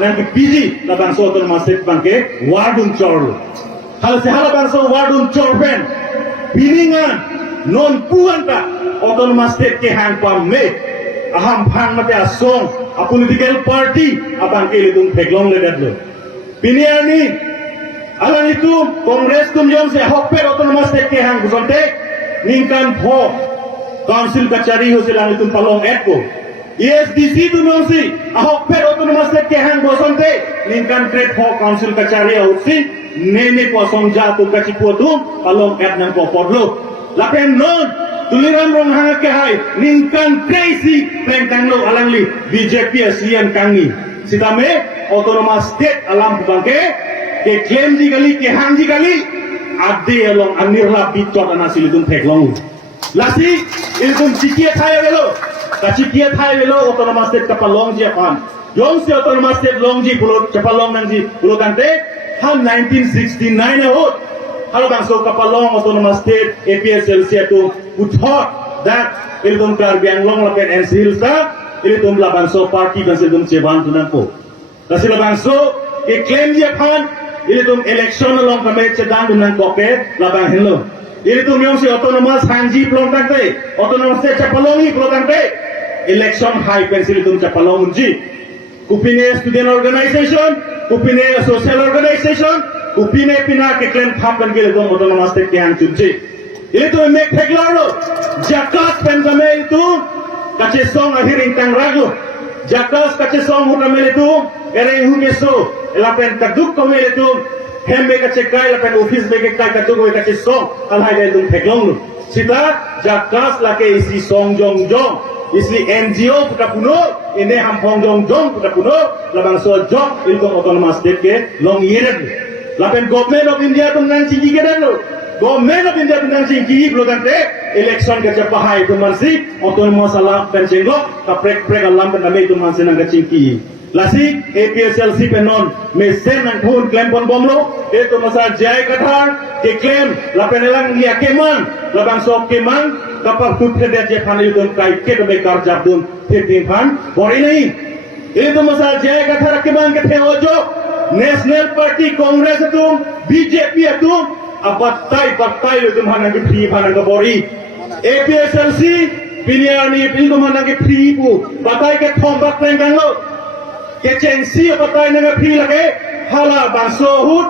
nanti biji la bangsa otonomas state bangke wadun chorlo hal sehala bangsa wadun chorben biningan non puanta otonomas state ke hang pamme aham phang mate asong a political party abang ke lidung pheglong le dadlo biniani alang itu kongres tum jom se hokpe otonomas state ke hang busonte ningkan pho council kachari ho silang itu palong etko ESDC tu mesti ahok per otonomas state ke hang bosonte ningkan great pho council kachari ausi nene posong jatuh kacipu tu palong et nang popodlo lapen non tuliran rong hang ke hai ningkan crazy pleng lo alangli BJP asian kangi sitame otonomas state alam bangke ke claim di kali ke hang di kali ade along anirla bitot anasili tum pheglong lasi iltum cikia thaya velo kacikia thaya velo otonomas state kapalong je pan yong se otonomas state long ji pulo kapalong nang ji pulo kante han 1969 e hot halo bangso kapalong autonomous state APSLC to who thought that iltum karbiang long lapen ensil sa iltum la bangso party bangso iltum cheban tunan ko kasi la bangso e claim je pan iltum election long kame chedan tunan ko ke la bang hello iltum yong se autonomous hanji plong kante autonomous state kapalong hi plong kante election high pencil iltum kapalong ji kupine student organization kupine social organization kupine pina ke claim phapan gele dong autonomous state ke hang chunji itu mek pheglaro jakas pendame itu kache song ahiring tang ragu jakas kache song hutamele itu ereng hukeso elapen kaduk komele itu hembe kache kai lapen office be ke kai kaduk be kache song alhai dai dum pheglong sita jakas lake isi song jong jong isi NGO puta puno ini hampong jong jong puta puno labang so jong ilkom autonomous state ke long yered lapen government of India tum nang chingi ke dan lo government of India tum nang chingi lo kante election ke cepahai tum mansi autonomous alam pen cenglo ka prek alam pen ame tum mansi nang chingi lasi APSLC penon me sen nang thun claim pon bomlo e tum masa jai kathar ke claim lapen elang lia keman labang so keman kapag tuthe je phanil tum kai ke be kar jab dum thing phan bori nahi e tum masa jai kathar keman ke the ojo National Party Congress itu BJP itu batai itu mana ke free mana ke bori APSLC pilihan itu mana ke free pu batai ke thombak tenggang lo ke cengsi batai mana free lagi hala bangso hut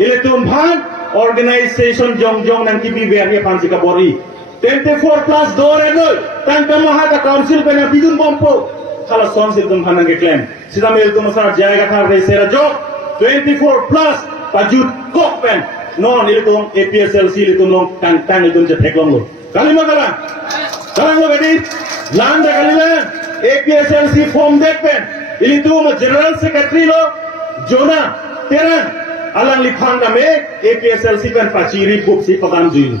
itu bhan organization jong nanti biar ke panci ke bori 24 plus door itu tangka maha council pena bidun bompo kalau sonsil tum mana ke claim sida mel tum sar jayega thar re sera jo 24 plus pajut kokpen non iltum APSLC iltum long tang iltum je pheklong lo kalima kalang lo gadi landa kalima APSLC form dekpen iltum general secretary lo jona teran alang likhang name APSLC pen pachiri book si pagam jin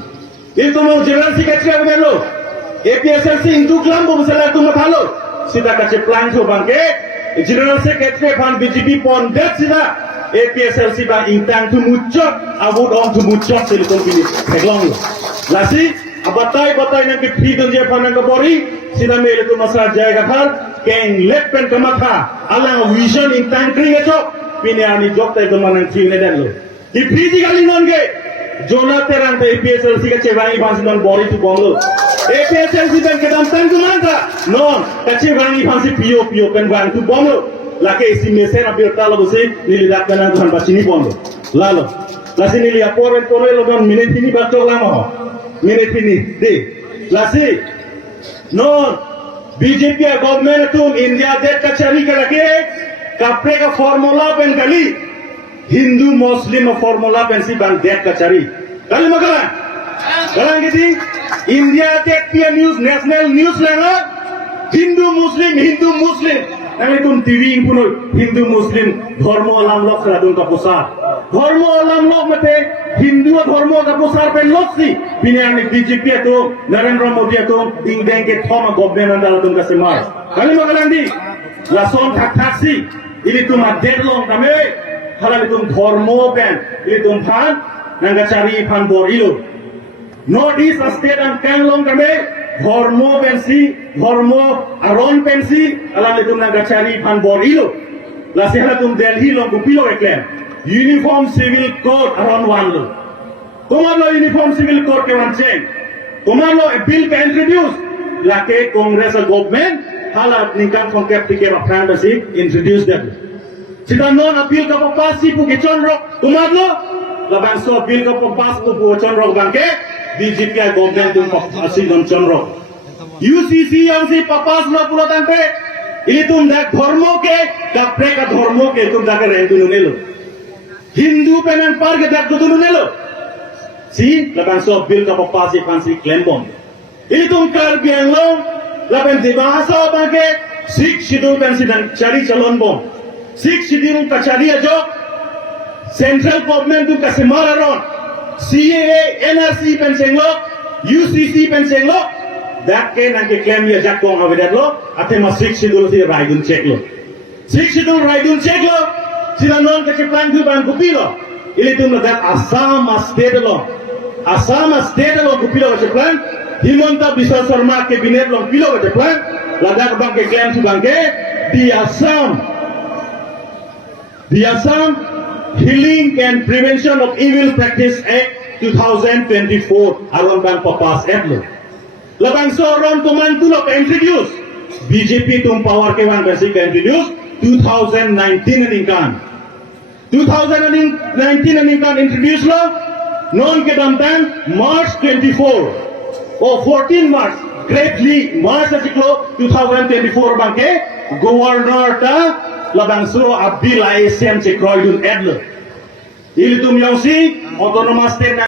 iltum general secretary lo APSLC intu klam bo sala tum thalo sida kache plan jo bangke general secretary pan BJP pon det sida APSLC bang intang tu mucot abud on tu mucot silikon pilih peglong lasi abatai nang ke freedom je pan nang bori sida mele tu masa jayega thar keng let pen kamatha alang vision intang kring echo pine ani jok tai tu manang tri ne den lo di physically non ge jona terang te APSLC ke chewangi bhansi non bori tu bonglo APSLC dan kedam tang tu manta non kache wangi bhansi pio pen wang tu bonglo lake isi mesen abir talo bosi nili dak kanan tuhan basini bonglo lalo lasi nili aporen lo don minute ini batok lama minute ini de lasi non BJP government tu India det kachari ke lake kapre ka formula pen kali Hindu Muslim formula pen si bang det kachari kali makala kalang gisi India det pia news national news langa Hindu Muslim nang itum TV puno Hindu Muslim dharma alam lok radun ka posar dharma alam lok mate Hindu dharma ka posar pen loksi binyan BJP to Narendra Modi to ding deng ke thoma government andal tum ka semar kali makalang di lason taksi ini tum adet long kame halal itum dharma pen itum phan nang cari phan bor ilo North East state and Kanglong kame ধর্ম আরন পেন্সি আলাম ইতুম না গাছারি ফান বর Elo La sehala tum Delhi long kupilo eklem. Uniform Civil Code around one lo. Tomorrow Uniform Civil Code ke one change. Tomorrow a bill can introduce. Lake Congress or government hala nikam kongkep tike bapran basi introduce them. Sita non a bill ka papas si pu ke chonro. Tomorrow la bangso bill ka papas pu chonro bangke BJP government tum asi don chonro. UCC yang si papas lo pulo tante. Ini tum dak dharmo ke kapre ka dharmo ke tum dak rendu nelo. Hindu penan par ke dak dudu nelo. Si laban so bill ka papas si fancy claim bomb. Ini tum kar biang lo laban di bahasa bangke Sikh schedule pen sidan chari chalon bomb. Sikh schedule ka chari ajo central government tum ka semararon. CAA NRC pen senglo UCC pen senglo that can and claim ya jak kong avedad lo ate ma Sikh schedule si raidun check lo Sikh schedule raidun check lo sila non ka plan du ban kupilo ili tum that Assam state lo kupilo ka plan Himanta Biswa Sharma cabinet lo pilo ka plan ladak bang ke claim tu bang ke the Assam Healing and Prevention of Evil Practice Act 2024 aron bang papas act lo Labang soron tuman tulok introduce BJP tum power ke wan basic introduce 2019 aningkan 2019 aningkan introduce lo non ke damtan March 24 or 14 March greatly March asiklo 2024 bangke governor ta labang so Abdul Aisem che kroidun edlo il tum yang si autonomous state